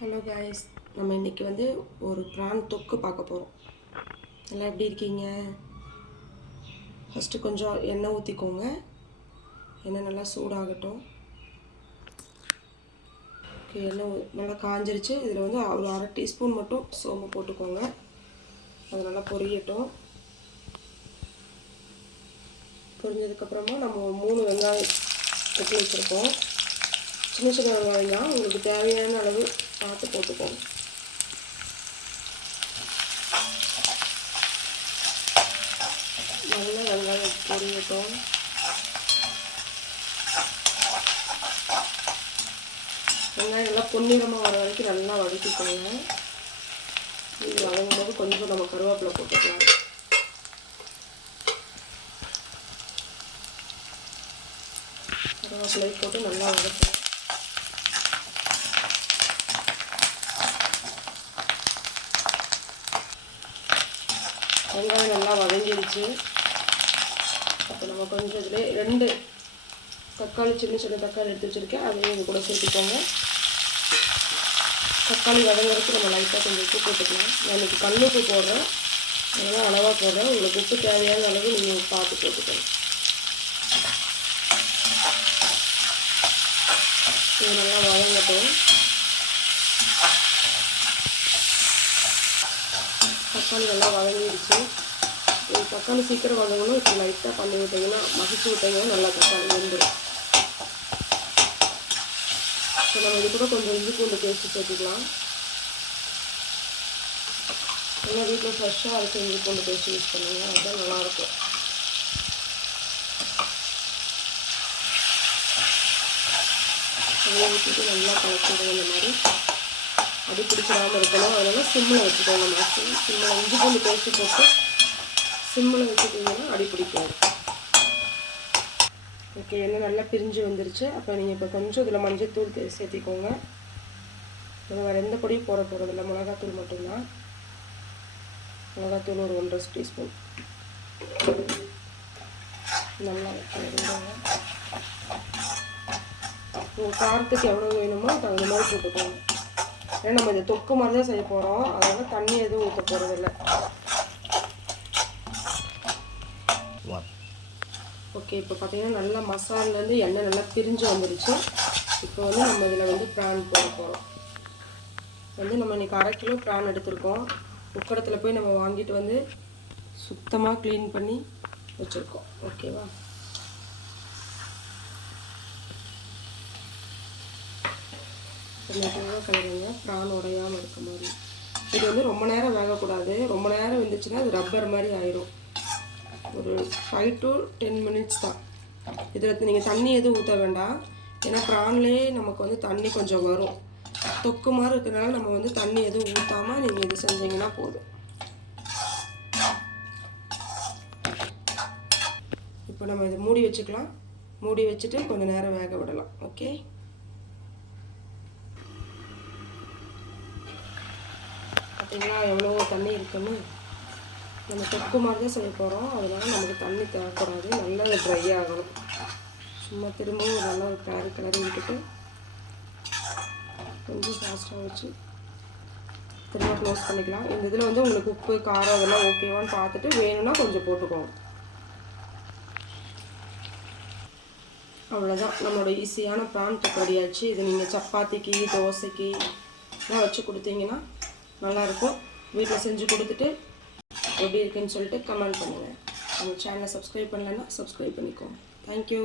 Hello guys, நம்ம இன்றைக்கி வந்து ஒரு ப்ரான் தொக்கு பார்க்க போகிறோம். எல்லாம் எப்படி இருக்கீங்க? ஃபஸ்ட்டு கொஞ்சம் எண்ணெய் ஊற்றிக்கோங்க. எண்ணெய் நல்லா சூடாகட்டும். ஓகே, எண்ணெய் நல்லா காஞ்சிருச்சு. இதில் வந்து ஒரு அரை டீஸ்பூன் மட்டும் சோம்பு போட்டுக்கோங்க. அது நல்லா பொரியட்டும். பொரிஞ்சதுக்கப்புறமா நம்ம 3 வெங்காயம் கட்டி வச்சுருக்கோம். சின்ன சின்ன வெங்காயம் தான், உங்களுக்கு தேவையான அளவு பார்த்து போட்டுக்கோங்க. நல்லா வெங்காயம் பொரியட்டும். வெங்காயம் நல்லா பொன்னிறமாக வர வரைக்கும் நல்லா வதக்கிக்கோங்க. இது வதங்கும் போது கொஞ்சம் நம்ம கருவேப்பிலை போட்டுக்கலாம். கருவேப்பிலை போட்டு நல்லா வதக்கணும். வெங்காயம் நல்லா வதங்கிடுச்சு. அப்போ நம்ம கொஞ்சம் இதில் 2 தக்காளி, சின்ன சின்ன தக்காளி எடுத்து வச்சுருக்கேன். அதையும் இது கூட சேர்த்துக்கோங்க. தக்காளி வதங்கிறதுக்கு நம்ம லைட்டாக கொஞ்சம் உப்பு போட்டுக்கலாம். நான் இன்றைக்கி கல்லுப்பு போடுறேன், அதெல்லாம் அளவாக போடுறேன். உங்களுக்கு உப்பு தேவையான அளவு நீங்கள் பார்த்து போட்டுக்கணும். இது நல்லா வதங்கட்டும். தக்காளி நல்லா வதங்கிடுச்சு. தக்காளி சீக்கிரம் வதங்கணும். இப்போ லைட்டாக பண்ணி விட்டிங்கன்னா, மசிச்சு விட்டிங்கன்னா நல்லா தக்காளி வெந்துடும். இப்போ நம்ம இது கூட கொஞ்சம் இஞ்சி பூண்டு பேஸ்ட்டு சேர்த்துக்கலாம். ஏன்னா வீட்டில் ஃப்ரெஷ்ஷாக அரைச்சி இஞ்சி பூண்டு பேஸ்ட்டு யூஸ் பண்ணுங்க, அதுதான் நல்லாயிருக்கும். அதை ஊற்றிட்டு நல்லா கலக்கிடுவோம். இந்த மாதிரி அடி பிடிச்சிடாமல் இருக்கணும். அதனால் சிம்மில் வச்சுக்கோங்க. மேக்ஸிமம் சிம்மில் இஞ்சி பூண்டு பேஸ்ட்டு போட்டு சிம்மில் வச்சுட்டிங்கன்னா அடி பிடிக்காது. ஓகே, எண்ணெய் நல்லா பிரிஞ்சு வந்துருச்சு. அப்போ நீங்கள் இப்போ கொஞ்சம் இதில் மஞ்சள்தூள் சேர்த்திக்கோங்க. நம்ம வேறு எந்த பொடியும் போட போகிறதில்ல, மிளகாத்தூள் மட்டும்தான். மிளகாத்தூள் ஒரு 1.5 டீஸ்பூன். நல்லா கலந்துடுங்க. உங்கள் காரத்துக்கு எவ்வளோ வேணுமோ தகுந்த மாதிரி போட்டுக்கோங்க. ஏன்னா நம்ம இதை தொக்கு மாதிரி தான் செய்ய போகிறோம், அதனால் தண்ணி எதுவும் ஊற்ற போகிறதில்ல. ஓகே, இப்போ பார்த்தீங்கன்னா நல்லா மசாலாலேருந்து எண்ணெய் நல்லா பிரிஞ்சு வந்துடுச்சு. இப்போ வந்து நம்ம இதில் வந்து ப்ரான் போட போகிறோம். நம்ம இன்றைக்கி 1/2 கிலோ ப்ரான் எடுத்துருக்கோம். உக்கடத்தில் போய் நம்ம வாங்கிட்டு வந்து சுத்தமாக க்ளீன் பண்ணி வச்சுருக்கோம். ஓகேவா? மெதுவாக கலருங்க, ப்ரான் உடையாமல் இருக்க மாதிரி. இது வந்து ரொம்ப நேரம் வேகக்கூடாது. ரொம்ப நேரம் வந்துச்சுன்னா அது ரப்பர் மாதிரி ஆயிரும். ஒரு 5 to 10 மினிட்ஸ் தான். இதில் நீங்கள் தண்ணி எதுவும் ஊற்ற வேண்டாம். ஏன்னா ப்ரான்லேயே நமக்கு வந்து தண்ணி கொஞ்சம் வரும். தொக்கு மாதிரி இருக்கிறதுனால நம்ம வந்து தண்ணி எதுவும் ஊற்றாமல் நீங்கள் இது செஞ்சீங்கன்னா போதும். இப்போ நம்ம இதை மூடி வச்சுக்கலாம். மூடி வச்சுட்டு கொஞ்சம் நேரம் வேக விடலாம். ஓகே, பார்த்தீங்களா எவ்வளோ தண்ணி இருக்குன்னு. நம்ம தொக்கு மாதிரி தான் செய்ய போகிறோம், அதனால் நமக்கு தண்ணி தேவைப்படாது. நல்லா ட்ரை ஆகணும். சும்மா திரும்பவும் நல்லா கிளறி விட்டுட்டு கொஞ்சம் ஃபாஸ்ட்டாக வச்சு திரும்ப க்ளோஸ் பண்ணிக்கலாம். இந்த இதில் வந்து உங்களுக்கு உப்பு காரம் அதெல்லாம் ஓகேவான்னு பார்த்துட்டு வேணும்னா கொஞ்சம் போட்டுக்கோங்க. அவ்வளோதான், நம்மளோட ஈஸியான ப்ரான் தொக்கு ரெடி ஆச்சு. இது நீங்கள் சப்பாத்திக்கு, தோசைக்கு எல்லாம் வச்சு கொடுத்தீங்கன்னா நல்லாயிருக்கும். வீட்டில் செஞ்சு கொடுத்துட்டு எப்படி இருக்குன்னு சொல்லிட்டு கமெண்ட் பண்ணுங்கள். நம்ம சேனலை சப்ஸ்கிரைப் பண்ணலைன்னா சப்ஸ்கிரைப் பண்ணிக்கோங்க. தேங்க்யூ.